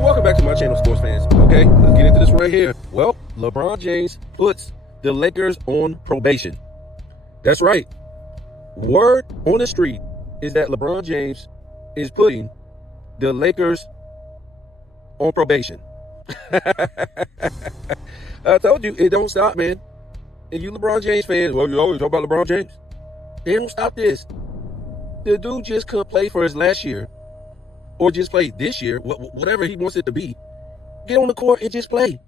Welcome back to my channel, sports fans. Okay, let's get into this right here. Well, LeBron James puts the Lakers on probation. That's right. Word on the street is that LeBron James is putting the Lakers on probation. I told you, it don't stop, man. And you LeBron James fans, well, you always talk about LeBron James. They don't stop this. The dude just couldn't play for his last year, or just play this year, whatever he wants it to be. Get on the court and just play.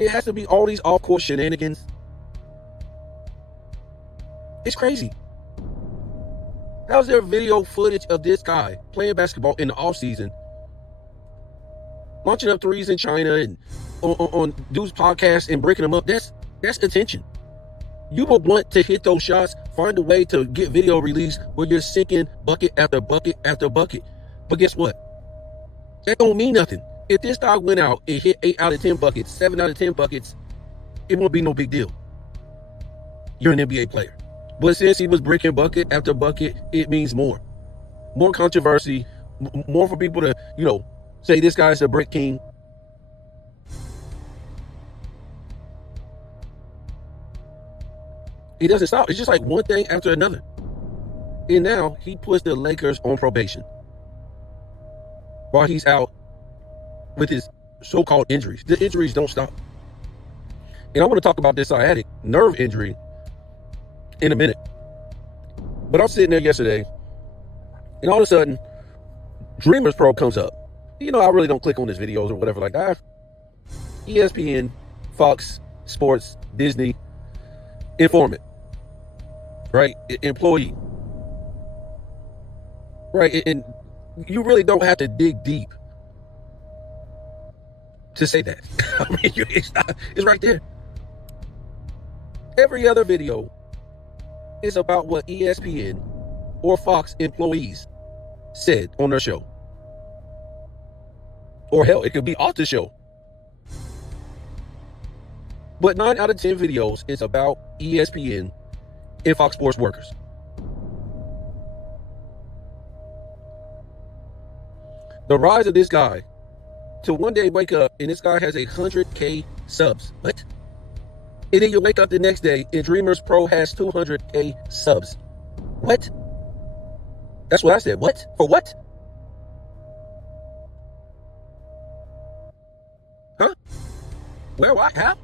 It has to be all these off-court shenanigans. It's crazy. How's there video footage of this guy playing basketball in the offseason, launching up threes in China and on dudes' podcasts and breaking them up? That's attention. You will want to hit those shots, find a way to get video release where you're sinking bucket after bucket after bucket. But guess what? That don't mean nothing. If this guy went out and hit 8 out of 10 buckets, 7 out of 10 buckets, it won't be no big deal. You're an NBA player. But since he was breaking bucket after bucket, it means more. More controversy, more for people to, say this guy's a brick king. It doesn't stop. It's just like one thing after another. And now he puts the Lakers on probation while he's out with his so-called injuries. The injuries don't stop. And I want to talk about this sciatic nerve injury in a minute. But I was sitting there yesterday, and all of a sudden, Dreamers Pro comes up. I really don't click on his videos or whatever like that. ESPN, Fox, Sports, Disney, informant, right? Employee, right? And you really don't have to dig deep to say that. I mean, it's right there. Every other video is about what ESPN or Fox employees said on their show. Or hell, it could be off the show. But 9 out of 10 videos is about ESPN and Fox Sports workers. The rise of this guy to one day wake up and this guy has 100K subs. What? And then you wake up the next day and Dreamers Pro has 200K subs. What? That's what I said. What? For what? Huh? Where? Why? How?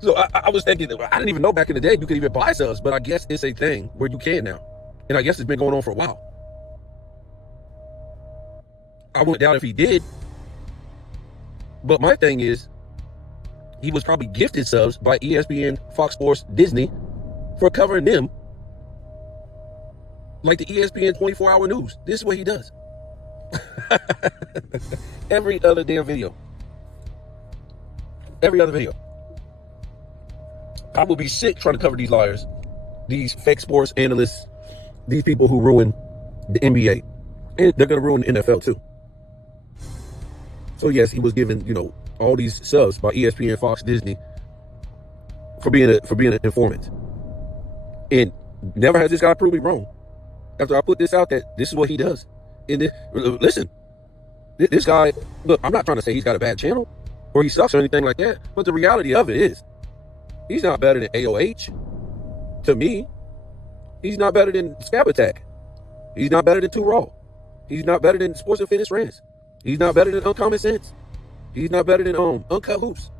So I was thinking, I didn't even know back in the day you could even buy subs, but I guess it's a thing where you can now. And I guess it's been going on for a while. I wouldn't doubt if he did. But my thing is, he was probably gifted subs by ESPN, Fox Sports, Disney for covering them like the ESPN 24-hour news. This is what he does. Every other damn video. Every other video. I will be sick trying to cover these liars, these fake sports analysts, these people who ruin the NBA. And they're going to ruin the NFL too. So yes, he was given, all these subs by ESPN, Fox, Disney for being an informant. And never has this guy proved me wrong. After I put this out, that this is what he does. And listen, this guy, look, I'm not trying to say he's got a bad channel or he sucks or anything like that, but the reality of it is, he's not better than AOH. To me, he's not better than Scab Attack. He's not better than 2 Raw. He's not better than Sports and Fitness Rants. He's not better than Uncommon Sense. He's not better than Uncut Hoops.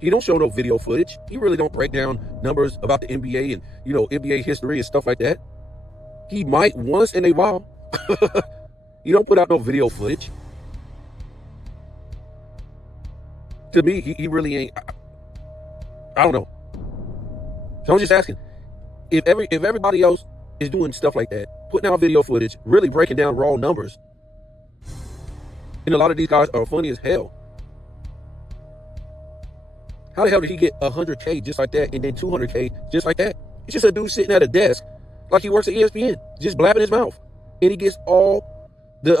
He don't show no video footage. He really don't break down numbers about the NBA and, NBA history and stuff like that. He might once in a while. You don't put out no video footage. To me, he really ain't. I don't know. So I'm just asking, if everybody else is doing stuff like that, putting out video footage, really breaking down raw numbers, and a lot of these guys are funny as hell, how the hell did he get 100K just like that and then 200K just like that? It's just a dude sitting at a desk like he works at ESPN, just blabbing his mouth, and he gets all the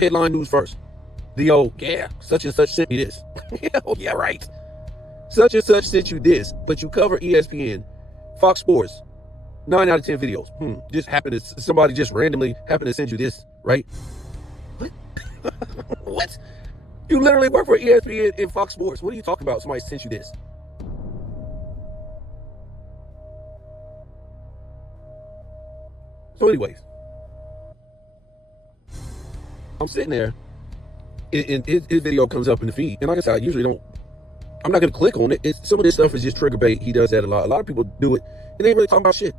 headline news first. Such and such sent me this. Yeah, right. Such and such sent you this, but you cover ESPN, Fox Sports, 9 out of 10 videos. Just happened to, somebody just randomly happened to send you this, right? What? What? You literally work for ESPN and Fox Sports. What are you talking about? Somebody sent you this. So anyways, I'm sitting there, and his video comes up in the feed. And like I said, I usually don't, I'm not going to click on it. Some of this stuff is just trigger bait. He does that a lot. A lot of people do it, and they ain't really talking about shit.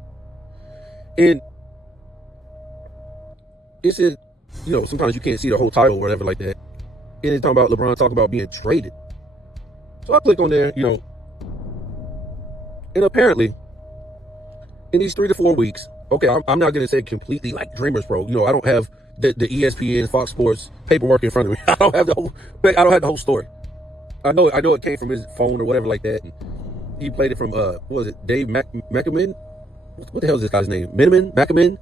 And it said, sometimes you can't see the whole title or whatever like that. And it's talking about LeBron talking about being traded. So I click on there, and apparently in these 3 to 4 weeks, okay, I'm not going to say completely like Dreamers Pro. I don't have the ESPN, Fox Sports paperwork in front of me. I don't have the whole story. I know it came from his phone or whatever like that. And he played it from, what was it, Dave McAmin? What the hell is this guy's name? McAmin?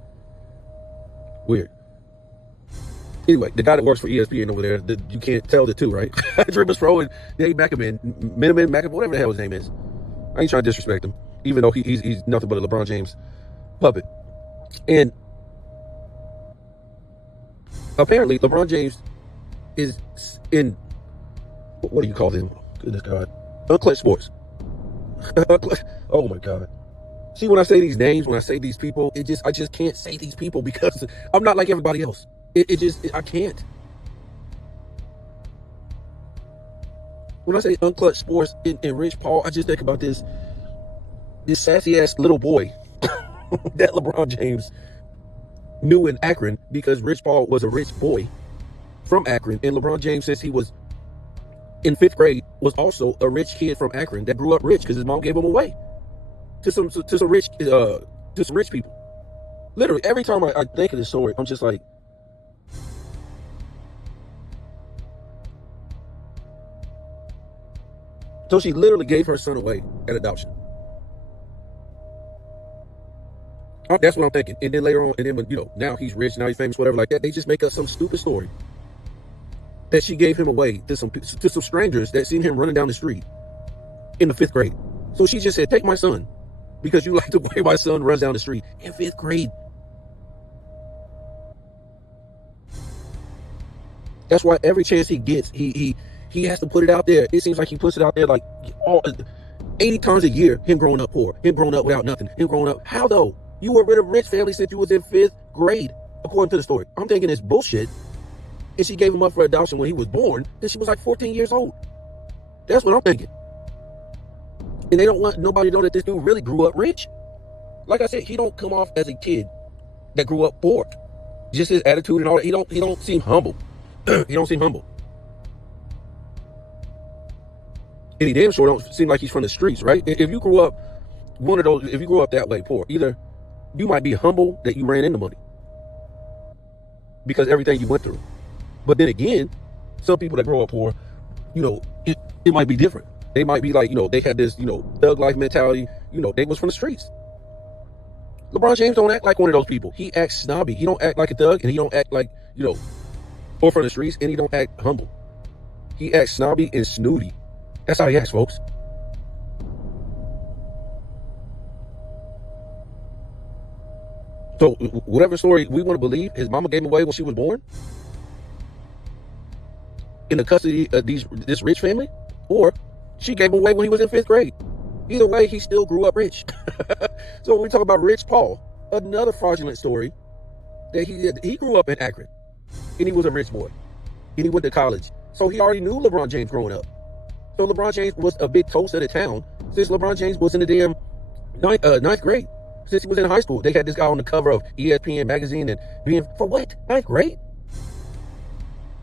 Weird. Anyway, the guy that works for ESPN over there, you can't tell the two, right? Dreamers Pro and Dave McAmin, whatever the hell his name is. I ain't trying to disrespect him, even though he's nothing but a LeBron James puppet. And apparently LeBron James is in, what do you call them? Goodness God. Unclutched Sports. Oh my God. See, when I say these names, when I say these people, I just can't say these people because I'm not like everybody else. I can't. When I say Unclutched Sports and Rich Paul, I just think about this sassy ass little boy that LeBron James knew in Akron, because Rich Paul was a rich boy from Akron, and LeBron James, since he was in 5th grade, was also a rich kid from Akron that grew up rich because his mom gave him away to some rich people. Literally, every time I think of this story, I'm just like, so she literally gave her son away at adoption. That's what I'm thinking. And then later on, now he's rich, now he's famous, whatever like that. They just make up some stupid story that she gave him away to some strangers that seen him running down the street in the 5th grade. So she just said, take my son, because you like the way my son runs down the street in 5th grade. That's why every chance he gets, he has to put it out there. It seems like he puts it out there like 80 times a year. Him growing up poor, him growing up without nothing, him growing up. How though? You were with a rich family since you was in 5th grade, according to the story. I'm thinking it's bullshit. And she gave him up for adoption when he was born, then she was like 14 years old. That's what I'm thinking. And they don't want nobody to know that this dude really grew up rich. Like I said, he don't come off as a kid that grew up poor. Just his attitude and all that. He don't seem humble. He don't seem humble. And he damn sure don't seem like he's from the streets, right? If you grew up if you grew up that way, poor, either you might be humble that you ran into money because everything you went through. But then again, some people that grow up poor, it might be different. They might be like, they had this, thug life mentality. They was from the streets. LeBron James don't act like one of those people. He acts snobby. He don't act like a thug, and he don't act like, or from the streets, and he don't act humble. He acts snobby and snooty. That's how he acts, folks. So whatever story we want to believe, his mama gave him away when she was born in the custody of this rich family, or she gave him away when he was in 5th grade. Either way, he still grew up rich. So when we talk about Rich Paul, another fraudulent story, that he grew up in Akron, and he was a rich boy, and he went to college. So he already knew LeBron James growing up. So LeBron James was a big toast of the town since LeBron James was in the damn 9th grade. Since he was in high school, they had this guy on the cover of ESPN magazine and being, for what? 9th grade?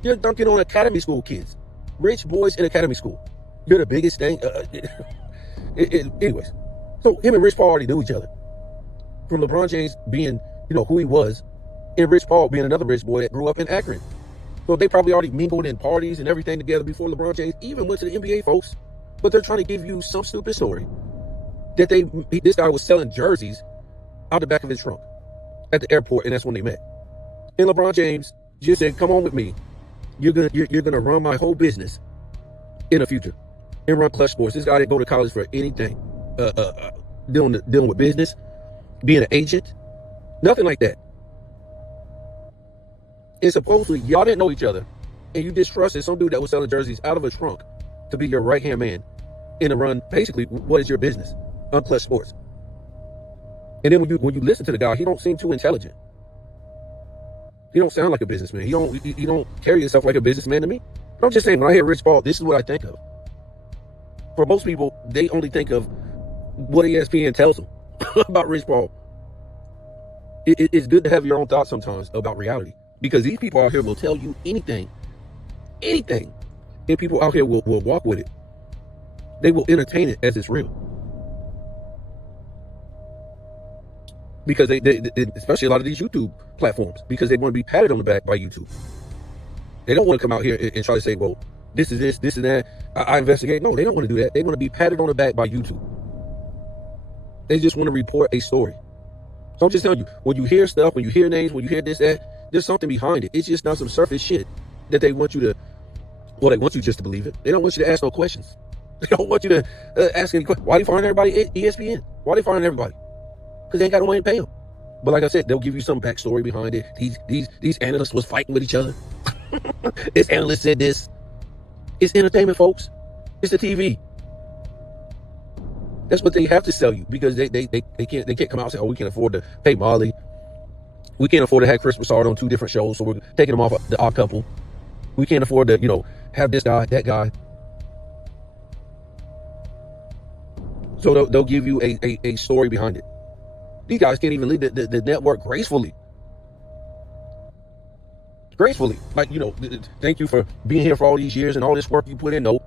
You're dunking on academy school kids, rich boys in academy school. You're the biggest thing. Anyways, so him and Rich Paul already knew each other. From LeBron James being, who he was, and Rich Paul being another rich boy that grew up in Akron. So they probably already mingled in parties and everything together before LeBron James even went to the NBA, folks. But they're trying to give you some stupid story that this guy was selling jerseys out the back of his trunk at the airport, and that's when they met. And LeBron James just said, "Come on with me. You're gonna run my whole business in the future and run Clutch Sports." This guy didn't go to college for anything, dealing with business, being an agent, nothing like that. And supposedly y'all didn't know each other, and you distrusted some dude that was selling jerseys out of a trunk to be your right-hand man in a run. Basically, what is your business? Unclutch Sports. And then when you listen to the guy, he don't seem too intelligent. He don't sound like a businessman. He don't carry himself like a businessman to me. But I'm just saying, when I hear Rich Paul, this is what I think of. For most people, they only think of what ESPN tells them about Rich Paul. It's good to have your own thoughts sometimes about reality, because these people out here will tell you anything, and people out here will walk with it. They will entertain it as it's real, because they especially a lot of these YouTube platforms, because they want to be patted on the back by YouTube. They don't want to come out here and try to say, well, this is this, this is that. I investigate. No, they don't want to do that. They want to be patted on the back by YouTube. They just want to report a story. So I'm just telling you, when you hear stuff, when you hear names, when you hear this, that, there's something behind it. It's just not some surface shit that they want you to, well, they want you just to believe it. They don't want you to ask no questions. They don't want you to ask any questions. Why are they firing everybody at ESPN? Why are they firing everybody? Because they ain't got no money to pay them. But like I said, they'll give you some backstory behind it. These analysts was fighting with each other. This analyst said this. It's entertainment, folks. It's the TV. That's what they have to sell you, because they can't come out and say, oh, we can't afford to pay Molly. We can't afford to have Chris Broussard on 2 different shows, so we're taking him off the Odd Couple. We can't afford to, have this guy, that guy. So they'll give you a story behind it. These guys can't even leave the network gracefully. Like, thank you for being here for all these years and all this work you put in. No.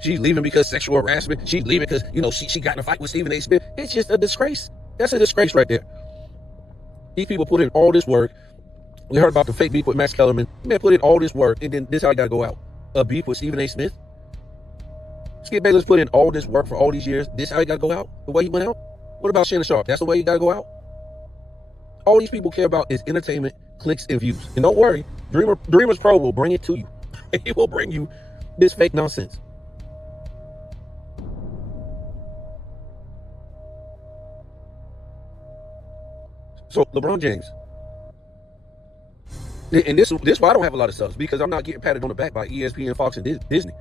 She's leaving because sexual harassment. She's leaving because, she got in a fight with Stephen A. Smith. It's just a disgrace. That's a disgrace right there. These people put in all this work. We heard about the fake beef with Max Kellerman. Man, put in all this work, and then this how I got to go out. A beef with Stephen A. Smith. Skip Bayless put in all this work for all these years. This how he got to go out? The way he went out? What about Shannon Sharp? That's the way he got to go out? All these people care about is entertainment, clicks, and views. And don't worry, Dreamers Pro will bring it to you. He will bring you this fake nonsense. So LeBron James, and this is why I don't have a lot of subs, because I'm not getting patted on the back by ESPN, Fox, and Disney,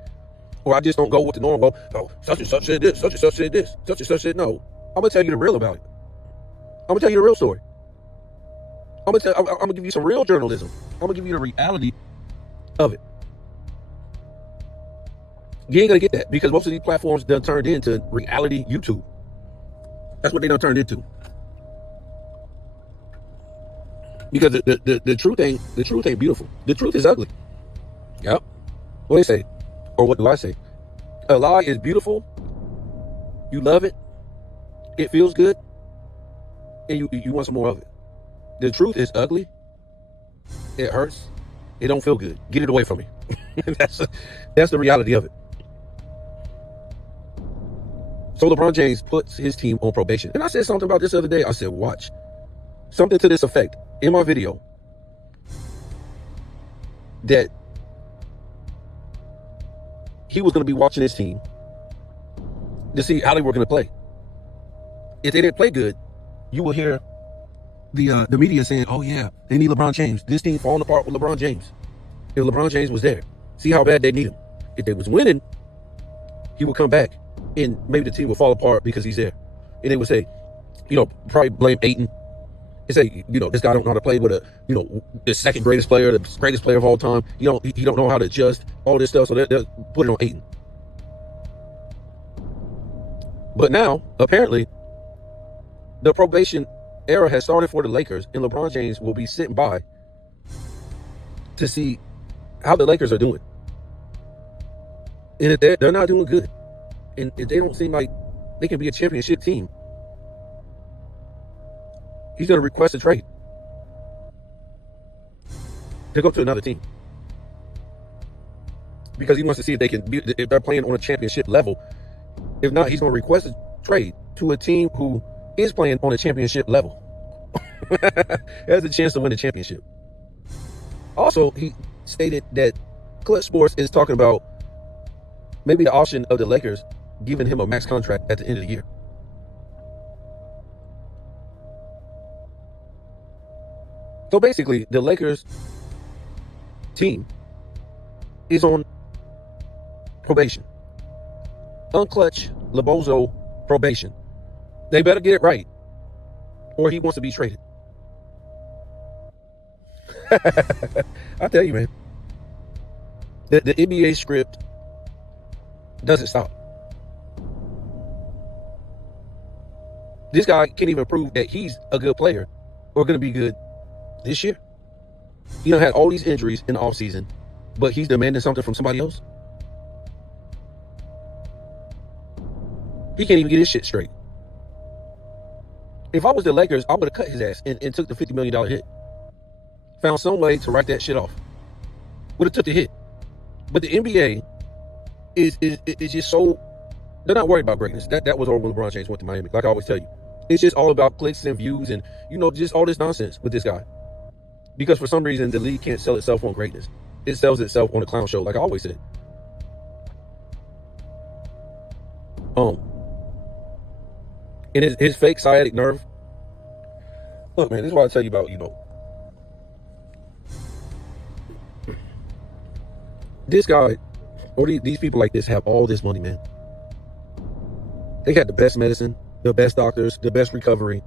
or I just don't go with the norm. Well, oh, such and such said this, such and such said this, such and such said no. I'm gonna tell you the real about it. I'm gonna tell you the real story. I'm gonna give you some real journalism. I'm gonna give you the reality of it. You ain't gonna get that, because most of these platforms done turned into reality YouTube. That's what they done turned into. Because the truth ain't beautiful. The truth is ugly. Yep. What do they say? Or what do I say? A lie is beautiful. You love it. It feels good. And you want some more of it. The truth is ugly. It hurts. It don't feel good. Get it away from me. That's the reality of it. So LeBron James puts his team on probation. And I said something about this the other day. I said, watch. Something to this effect in my video, that he was going to be watching his team to see how they were going to play. If they didn't play good, you will hear the media saying, oh yeah, they need LeBron James. This team falling apart with LeBron James. If LeBron James was there, see how bad they need him. If they was winning, he would come back and maybe the team would fall apart because he's there. And they would say, probably blame Ayton. They say, this guy don't know how to play with the second greatest player, the greatest player of all time. He don't know how to adjust, all this stuff. So they'll put it on Ayton. But now, apparently, the probation era has started for the Lakers, and LeBron James will be sitting by to see how the Lakers are doing. And if they're not doing good, and if they don't seem like they can be a championship team, he's going to request a trade to go to another team, because he wants to see if they're playing on a championship level. If not, he's going to request a trade to a team who is playing on a championship level. Has a chance to win the championship. Also, he stated that Clutch Sports is talking about maybe the option of the Lakers giving him a max contract at the end of the year. So basically, the Lakers team is on probation. Unclutch LeBozo probation. They better get it right, or he wants to be traded. I tell you, man, the NBA script doesn't stop. This guy can't even prove that he's a good player or going to be good this year. He done had all these injuries in the offseason, but he's demanding something from somebody else. He can't even get his shit straight. If I was the Lakers, I would have cut his ass and took the $50 million hit. Found some way to write that shit off. Would have took the hit. But the NBA is just so, they're not worried about greatness. That was over when LeBron James went to Miami. Like I always tell you, it's just all about clicks and views and, just all this nonsense with this guy. Because for some reason, the league can't sell itself on greatness. It sells itself on a clown show, like I always said. And his fake sciatic nerve. Look, man, this is what I tell you about, this guy, or these people like this have all this money, man. They got the best medicine, the best doctors, the best recovery.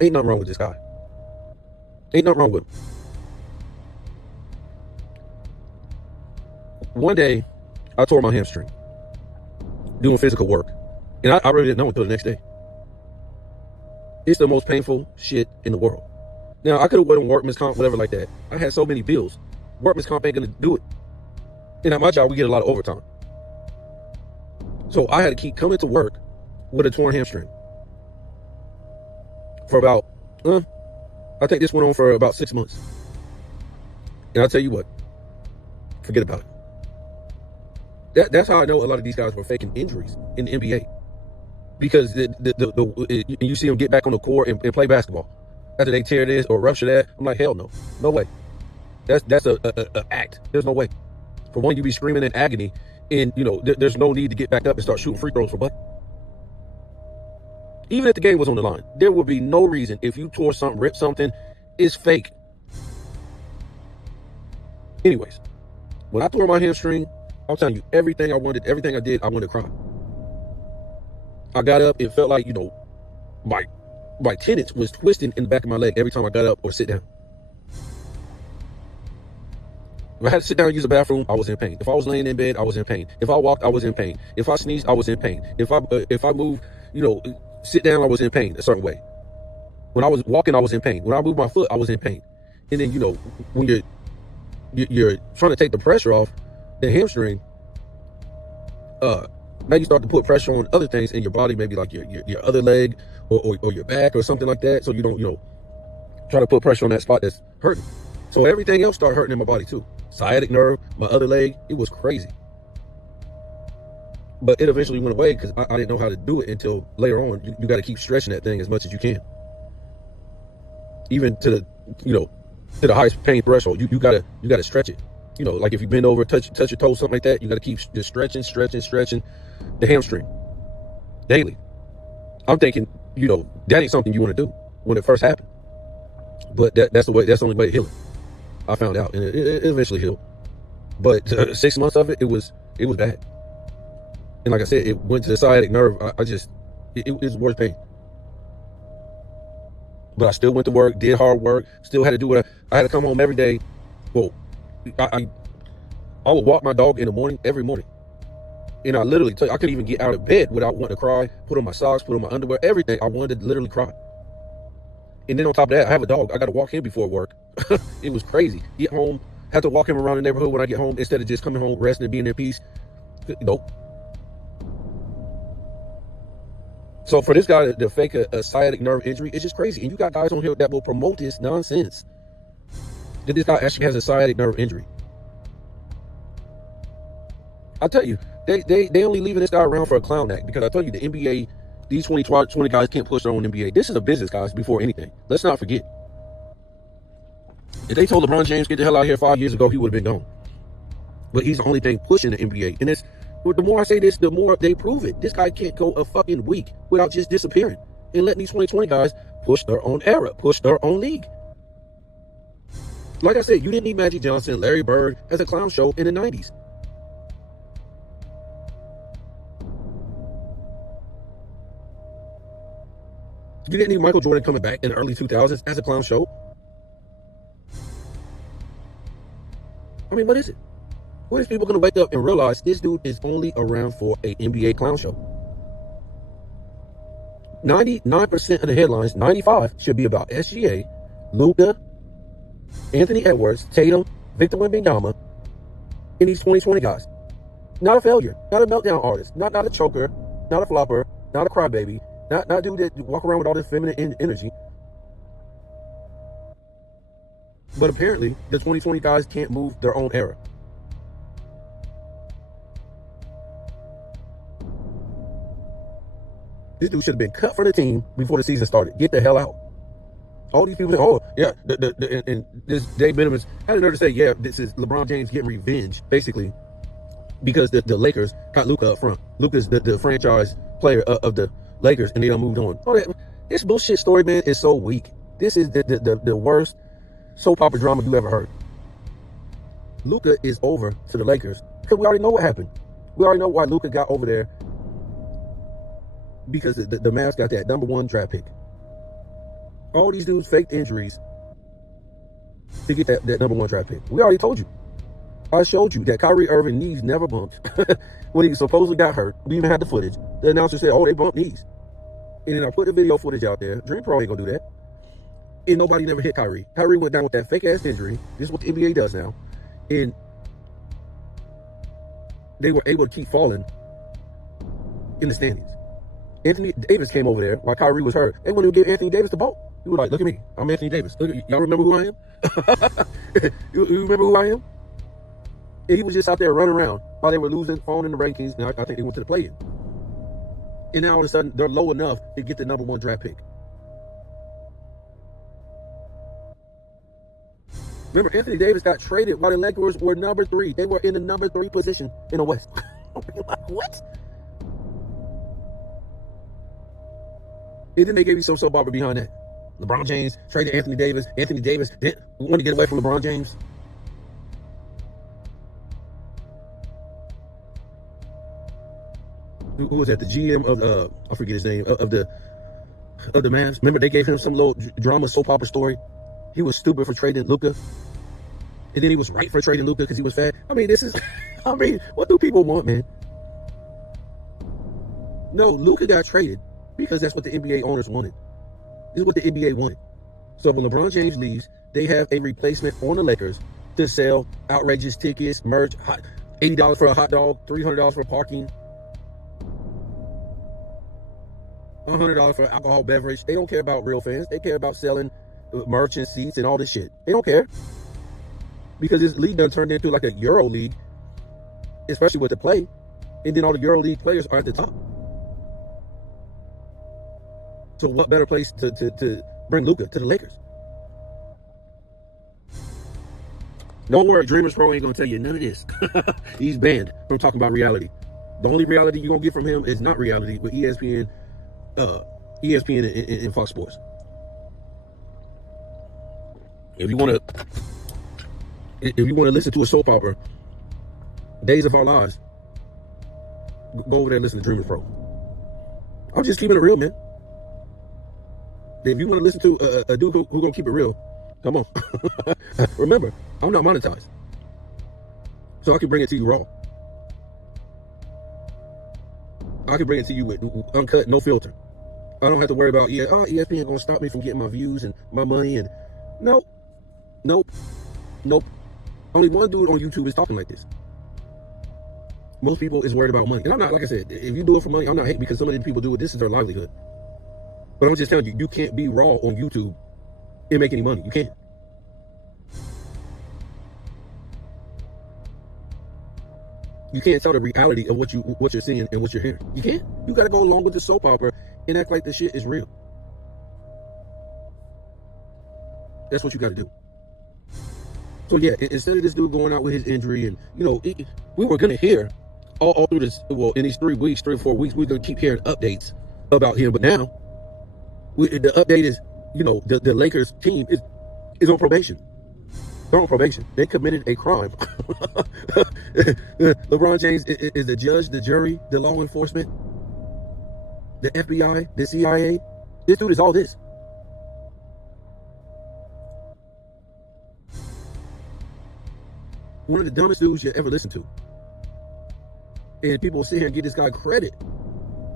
Ain't nothing wrong with this guy. Ain't nothing wrong with him. One day, I tore my hamstring doing physical work. And I really didn't know until the next day. It's the most painful shit in the world. Now, I could have went on workman's comp, whatever like that. I had so many bills. Workman's comp ain't going to do it. And at my job, we get a lot of overtime. So I had to keep coming to work with a torn hamstring. For about, I think this went on for about 6 months. And I'll tell you what, forget about it. That's how I know a lot of these guys were faking injuries in the NBA. Because you see them get back on the court and play basketball. After they tear this or rupture that, I'm like, hell no. No way. That's a act. There's no way. For one, you be screaming in agony, and there's no need to get back up and start shooting free throws for what? Even if the game was on the line, there would be no reason if you tore something, ripped something, it's fake. Anyways, when I tore my hamstring, I'm telling you, everything I wanted, everything I did, I wanted to cry. I got up, it felt like, my tendons was twisting in the back of my leg every time I got up or sit down. If I had to sit down and use the bathroom, I was in pain. If I was laying in bed, I was in pain. If I walked, I was in pain. If I sneezed, I was in pain. If I moved, sit down, I was in pain a certain way. When I was walking, I was in pain. When I moved my foot, I was in pain. And then, when you're trying to take the pressure off the hamstring, now you start to put pressure on other things in your body, maybe like your other leg or your back or something like that. So you don't, try to put pressure on that spot that's hurting. So everything else started hurting in my body too. Sciatic nerve, my other leg, it was crazy. But it eventually went away because I didn't know how to do it until later on. You got to keep stretching that thing as much as you can. Even to the, to the highest pain threshold, you gotta stretch it. Like if you bend over, touch your toes, something like that, you got to keep just stretching the hamstring daily. I'm thinking, that ain't something you want to do when it first happened. But that's the only way to heal it. I found out, and it eventually healed. But 6 months of it was bad. And like I said, it went to the sciatic nerve. It was worse pain. But I still went to work, did hard work, still had to do what I had to come home every day. Well, I would walk my dog in the morning, every morning. And I literally, I couldn't even get out of bed without wanting to cry, put on my socks, put on my underwear, everything. I wanted to literally cry. And then on top of that, I have a dog. I got to walk him before work. It was crazy. Get home, have to walk him around the neighborhood when I get home instead of just coming home, resting and being in peace. Nope. So for this guy to fake a sciatic nerve injury, it's just crazy. And you got guys on here that will promote this nonsense. That this guy actually has a sciatic nerve injury. I tell you, they only leaving this guy around for a clown act, because I tell you, the NBA, these 20 guys can't push their own NBA. This is a business, guys, before anything. Let's not forget. If they told LeBron James, get the hell out of here 5 years ago, he would have been gone. But he's the only thing pushing the NBA. And the more I say this, the more they prove it. This guy can't go a fucking week without just disappearing and letting these 2020 guys push their own era, push their own league. Like I said, you didn't need Magic Johnson, Larry Bird as a clown show in the 90s. You didn't need Michael Jordan coming back in the early 2000s as a clown show. I mean, what is it? When is people going to wake up and realize this dude is only around for a NBA clown show? 99% of the headlines, 95, should be about SGA, Luka, Anthony Edwards, Tatum, Victor Wembanyama, and these 2020 guys. Not a failure, not a meltdown artist, not a choker, not a flopper, not a crybaby, not a dude that walk around with all this feminine energy. But apparently, the 2020 guys can't move their own era. This dude should have been cut for the team before the season started. Get the hell out. All these people say, oh, yeah, and this Dave Minimus had the nerve to say, yeah, this is LeBron James getting revenge, basically, because the Lakers got Luka up front. Luka's the franchise player of the Lakers, and they done moved on. Oh, this bullshit story, man, is so weak. This is the worst soap opera drama you ever heard. Luka is over to the Lakers because we already know what happened. We already know why Luka got over there, because the Mavs got that #1 draft pick. All these dudes faked injuries to get that #1 draft pick. We already told you. I showed you that Kyrie Irving knees never bumped when he supposedly got hurt. We even had the footage. The announcer said, oh, they bumped knees. And then I put the video footage out there. Dream Pro ain't gonna do that. And nobody never hit Kyrie. Kyrie went down with that fake ass injury. This is what the NBA does now. And they were able to keep falling in the standings. Anthony Davis came over there while Kyrie was hurt. They wouldn't even give Anthony Davis the ball. He was like, look at me. I'm Anthony Davis. Look at, y'all remember who I am? you remember who I am? And he was just out there running around while they were losing, falling in the rankings. And I think they went to the play-in. And now all of a sudden, they're low enough to get the #1 draft pick. Remember, Anthony Davis got traded while the Lakers were #3. They were in the #3 position in the West. Like, what? And then they gave you some soap opera behind that. LeBron James traded Anthony Davis. Anthony Davis didn't want to get away from LeBron James. Who was that? The GM of I forget his name of the Mavs. Remember, they gave him some little drama soap opera story. He was stupid for trading Luka, and then he was right for trading Luka because he was fat. I mean, this is, I mean, what do people want, man? No, Luka got traded because that's what the NBA owners wanted. This is what the NBA wanted. So when LeBron James leaves, they have a replacement on the Lakers to sell outrageous tickets, merch, $80 for a hot dog, $300 for parking, $100 for an alcohol beverage. They don't care about real fans. They care about selling merch and seats and all this shit. They don't care. Because this league done turned into like a Euro league, especially with the play. And then all the Euro league players are at the top. So what better place to bring Luka to the Lakers? Don't worry, Dreamers Pro ain't gonna tell you none of this. He's banned from talking about reality. The only reality you're gonna get from him is not reality, but ESPN and Fox Sports. If you wanna listen to a soap opera, Days of Our Lives, go over there and listen to Dreamers Pro. I'm just keeping it real, man. If you want to listen to a dude who gonna keep it real, come on. Remember, I'm not monetized, so I can bring it to you raw. I can bring it to you with uncut, no filter. I don't have to worry about ESPN gonna stop me from getting my views and my money. And nope. Only one dude on YouTube is talking like this. Most people is worried about money, and I'm not. Like I said, if you do it for money, I'm not hating, because some of these people do it. This is their livelihood. But I'm just telling you, you can't be raw on YouTube and make any money. You can't. You can't tell the reality of what you're seeing and what you're hearing. You can't. You got to go along with the soap opera and act like the shit is real. That's what you got to do. So yeah, instead of this dude going out with his injury, and we were gonna hear all through this. Well, in these 3 or 4 weeks, we're gonna keep hearing updates about him. But now, the update is, the Lakers team is on probation. They're on probation. They committed a crime. LeBron James is the judge, the jury, the law enforcement, the FBI, the CIA. This dude is all this. One of the dumbest dudes you ever listen to. And people will sit here and give this guy credit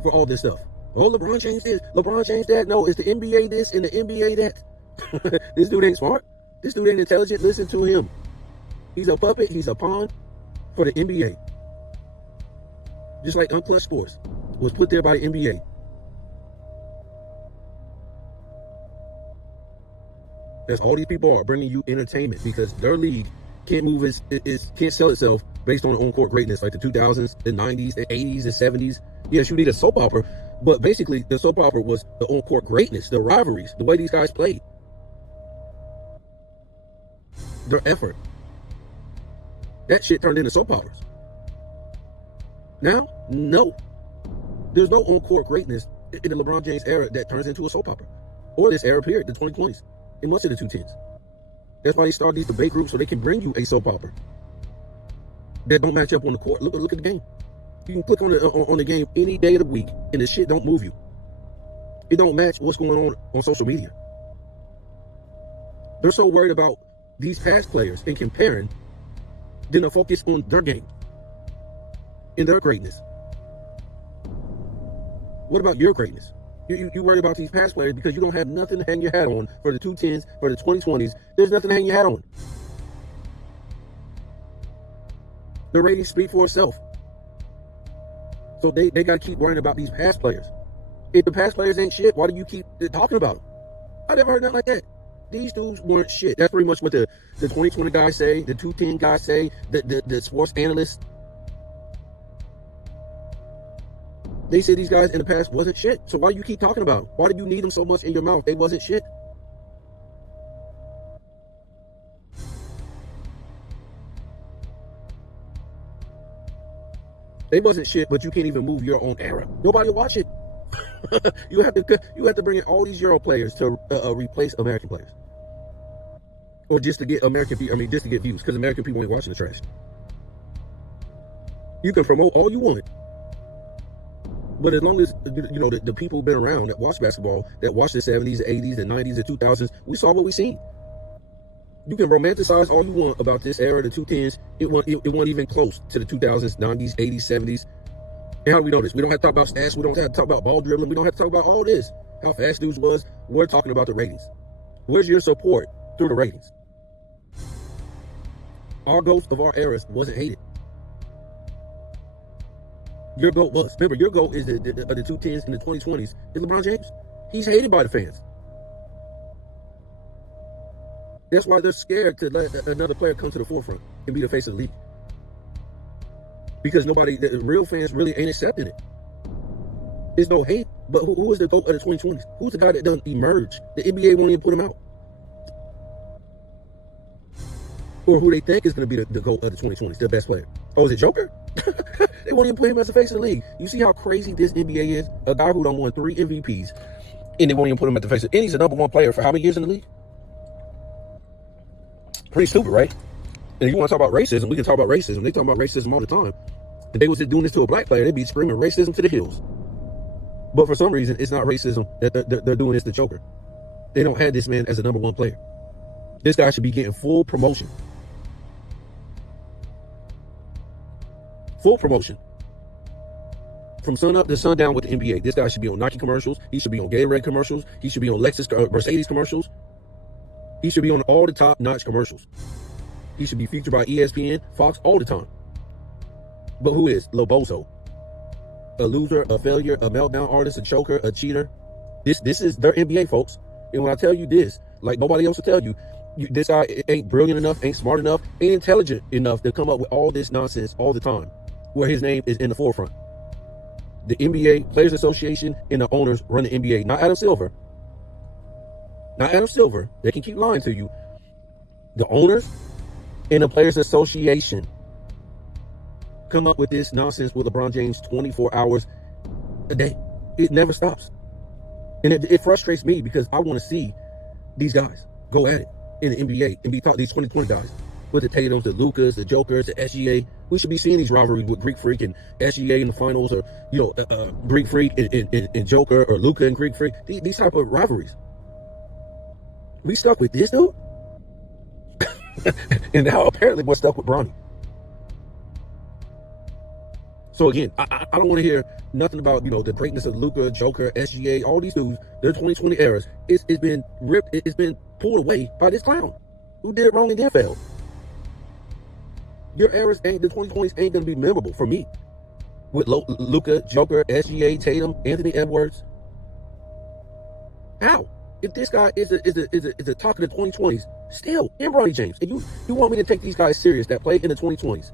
for all this stuff. Oh, LeBron James this, LeBron James that. No, it's the NBA this and the NBA that. This dude ain't smart. This dude ain't intelligent. Listen to him. He's a puppet. He's a pawn for the NBA. Just like Unclutch Sports was put there by the NBA. That's all these people are, bringing you entertainment, because their league can't move can't sell itself based on on-court greatness like the 2000s, the 90s, the 80s, the 70s. Yes, you need a soap opera, but basically the soap opera was the on-court greatness, the rivalries, the way these guys played, their effort. That shit turned into soap operas. Now, no. There's no on-court greatness in the LeBron James era that turns into a soap opera. Or this era period, the 2020s, and much of the 2010s. That's why they start these debate groups, so they can bring you a soap opera that don't match up on the court. Look at the game. You can click on the game any day of the week, and the shit don't move you. It don't match what's going on social media. They're so worried about these past players and comparing, then to focus on their game and their greatness. What about your greatness? You worry about these past players because you don't have nothing to hang your hat on for the 2010s, for the 2020s. There's nothing to hang your hat on. The ratings speak for itself. So they got to keep worrying about these past players. If the past players ain't shit, why do you keep talking about them? I never heard nothing like that. These dudes weren't shit. That's pretty much what the 2020 guys say, the 210 guys say, the sports analysts. They said these guys in the past wasn't shit. So why do you keep talking about them? Why do you need them so much in your mouth? They wasn't shit. They wasn't shit, but you can't even move your own era. Nobody will watch it. You have to bring in all these Euro players to replace American players, or just to get just to get views, because American people ain't watching the trash. You can promote all you want, but as long as the people who've been around that watch basketball, that watch the 70s, the 80s, the 90s, the 2000s, we saw what we seen. You can romanticize all you want about this era, the 2010s. It wasn't even close to the 2000s, 90s, 80s, 70s. And how do we know this? We don't have to talk about stats. We don't have to talk about ball dribbling. We don't have to talk about all this. How fast dudes was. We're talking about the ratings. Where's your support through the ratings? Our GOAT of our eras wasn't hated. Your GOAT was. Remember, your GOAT is the 2010s and the 2020s. Is LeBron James. He's hated by the fans. That's why they're scared to let another player come to the forefront and be the face of the league. Because the real fans really ain't accepting it. There's no hate, but who is the GOAT of the 2020s? Who's the guy that doesn't emerge? The NBA won't even put him out. Or who they think is going to be the GOAT of the 2020s, the best player. Oh, is it Joker? They won't even put him as the face of the league. You see how crazy this NBA is? A guy who done won 3 MVPs, and they won't even put him at the face of the league. And he's the #1 player for how many years in the league? Pretty stupid, right? And if you want to talk about racism, we can talk about racism. They talk about racism all the time. If they was just doing this to a black player, they'd be screaming racism to the hills. But for some reason, it's not racism that they're doing this to Joker. They don't have this man as a #1 player. This guy should be getting full promotion. Full promotion. From sun up to sundown with the NBA. This guy should be on Nike commercials. He should be on Gatorade commercials. He should be on Mercedes commercials. He should be on all the top-notch commercials. He should be featured by ESPN, Fox, all the time. But who is Lobozo? A loser, a failure, a meltdown artist, a choker, a cheater. This is their NBA, folks. And when I tell you this, like nobody else will tell you, this guy ain't brilliant enough, ain't smart enough, ain't intelligent enough to come up with all this nonsense all the time, where his name is in the forefront. The NBA, Players Association, and the owners run the NBA, not Adam Silver. Not Adam Silver. They can keep lying to you. The owners and the Players Association come up with this nonsense with LeBron James 24 hours a day. It never stops. And it frustrates me because I want to see these guys go at it. in the NBA and be taught these 2020 guys with the Tatums, the Lucas, the Jokers, the SGA. We should be seeing these rivalries with Greek Freak and SGA in the finals, or Greek Freak and Joker, or Luca and Greek Freak. These type of rivalries. We stuck with this dude, and now apparently we're stuck with Bronny. So again, I don't want to hear nothing about the greatness of Luca, Joker, SGA, all these dudes. Their 2020 eras. It's been ripped. It's been pulled away by this clown who did it wrong and then failed. Your eras the 2020s ain't gonna be memorable for me. With Luca, Joker, SGA, Tatum, Anthony Edwards. How? If this guy is a talk of the 2020s, still in Bronny James, and you want me to take these guys serious that played in the 2020s?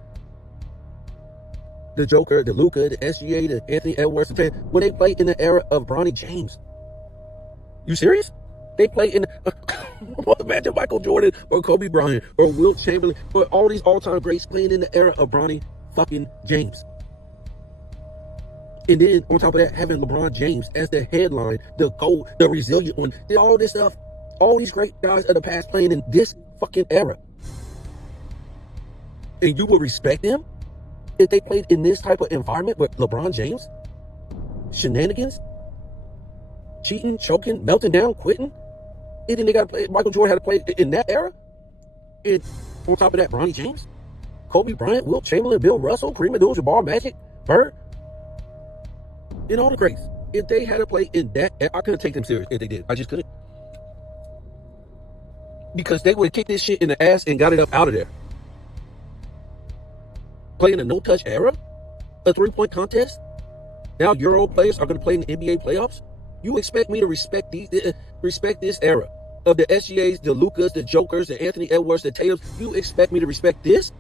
The Joker, the Luca, the SGA, the Anthony Edwards, when they played in the era of Bronny James. You serious? They played in imagine Michael Jordan or Kobe Bryant or Wilt Chamberlain or all these all-time greats playing in the era of Bronny fucking James. And then on top of that, having LeBron James as the headline, the GOAT, the resilient one, all this stuff, all these great guys of the past playing in this fucking era. And you would respect them if they played in this type of environment with LeBron James? Shenanigans? Cheating, choking, melting down, quitting? And then they got to play, Michael Jordan had to play in that era? And on top of that, Bronny James, Kobe Bryant, Wilt Chamberlain, Bill Russell, Kareem Abdul-Jabbar, Magic, Bird, and all the greats. If they had to play in that, I couldn't take them serious if they did. I just couldn't. Because they would have kicked this shit in the ass and got it up out of there. Play in a no-touch era? A three-point contest? Now Euro players are going to play in the NBA playoffs? You expect me to respect this era of the SGAs, the Lucas, the Jokers, the Anthony Edwards, the Tatums? You expect me to respect this?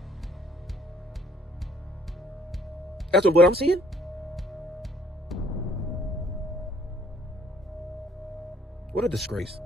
After what I'm seeing? What a disgrace.